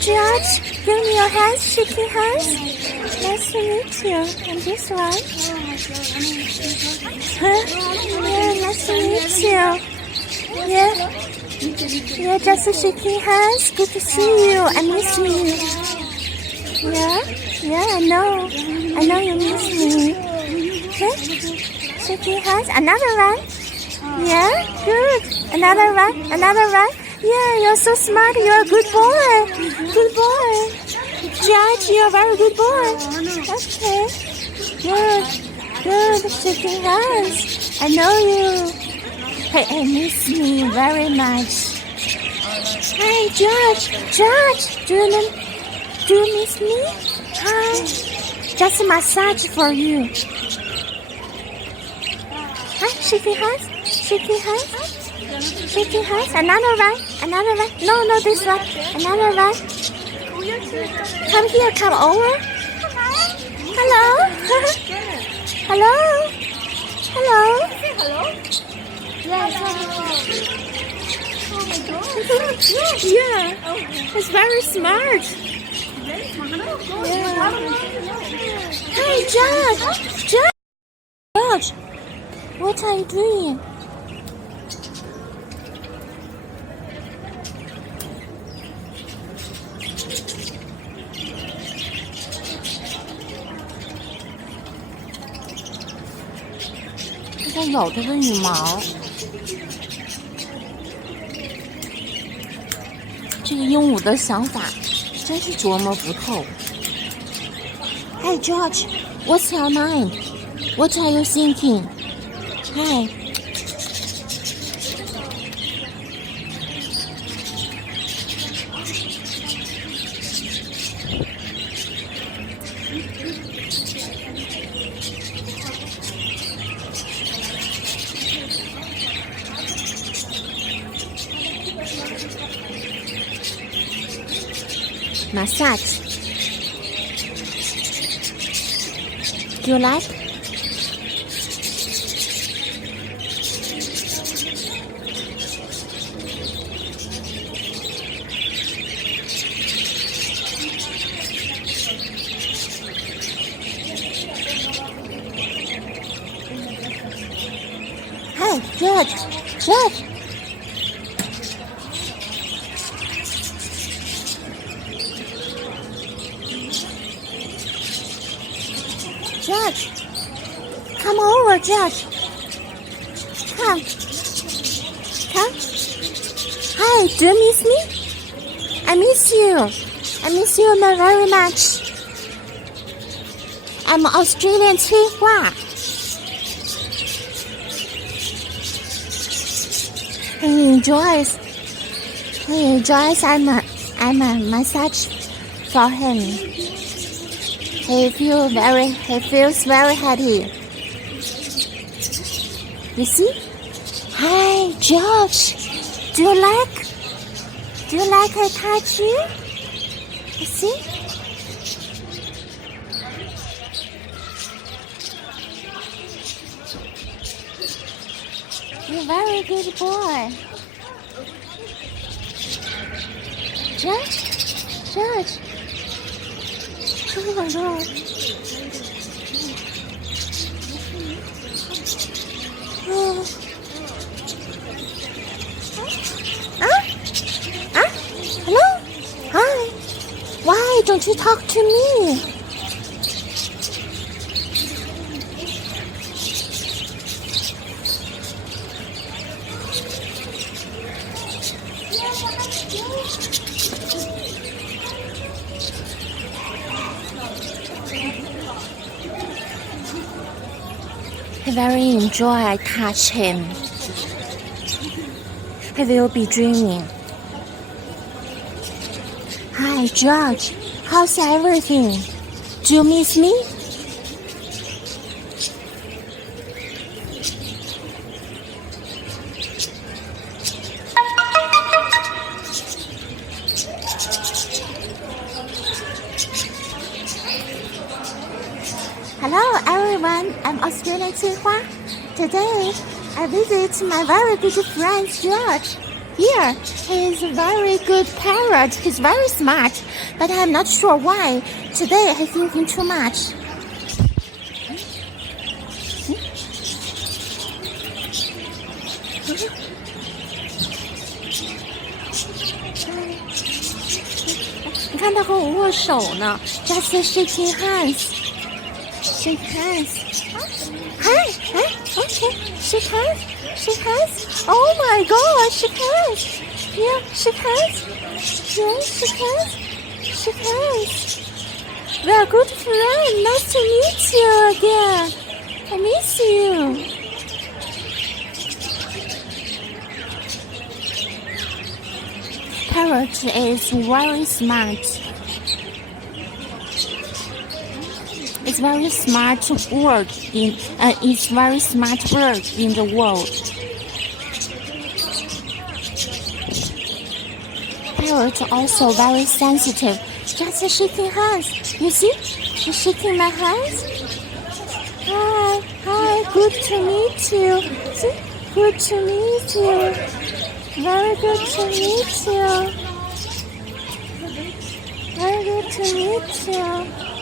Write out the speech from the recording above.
George. Give me your hands, shaking hands. Nice to meet you. And this one. Huh? Yeah, nice to meet you. Yeah. Yeah, just shaking hands. Good to see you. I miss you. Yeah? Yeah, I know. I know you miss me. Okay? Shaking hands. Another one. Yeah, good. Another one. Another one. Yeah, you're so smart. You're a good boy. Good boy. George, you're a very good boy. Okay. Good. Good. Shaking hands. I know you. Hey, I miss me very much. Hi, George. George, do you miss me? Hi. Just a massage for you. Hi, shaking hands. Shaking hands. Shaking hands. Another one. Another one. No, this one. Another one. Come here. Come over. Hello. Hello. Hello. Hello? Yeah. It's very smart. Yeah. Hey, George. George, what are you doing?在咬它的羽毛。这个鹦鹉的想法真是琢磨不透。Hey George, what's your mind? What are you thinking? Hey. Massage. Do you like? Hey, George. George, come over, George. Come. Hi, do you miss me? I miss you. I miss you very much. I'm Australian 翠花. He enjoys. I'm a massage for him. He feels very happy. You see? Hi, George. Do you like I touch you? You see? You're a very good boy. George. Oh my God. Oh. Hello? Hi. Why don't you talk to me? He very enjoy I touch him. He will be dreaming. Hi, George. How's everything? Do you miss me? Hello everyone, I'm Australian 翠花. Today, I visit my very good friend George. Here, He's a very good parrot. He's very smart, but I'm not sure why. Today he's thinking too much. 你看他和我握手呢 ，just shaking hands, shake hands. Hi, hi, okay, shake hands, shake hands. Oh my God, shake hands. Yeah, shake hands. Yeah, shake hands, shake hands. We are good friends. Nice to meet you again. I miss you. Parrot is very smart. It's very smart word in it's very smart bird in the world. Parrot also very sensitive. Just shaking hands. You see? He's shaking my hands. Hi, hi. Good to meet you. See? Good to meet you. Very good to meet you. Very good to meet you.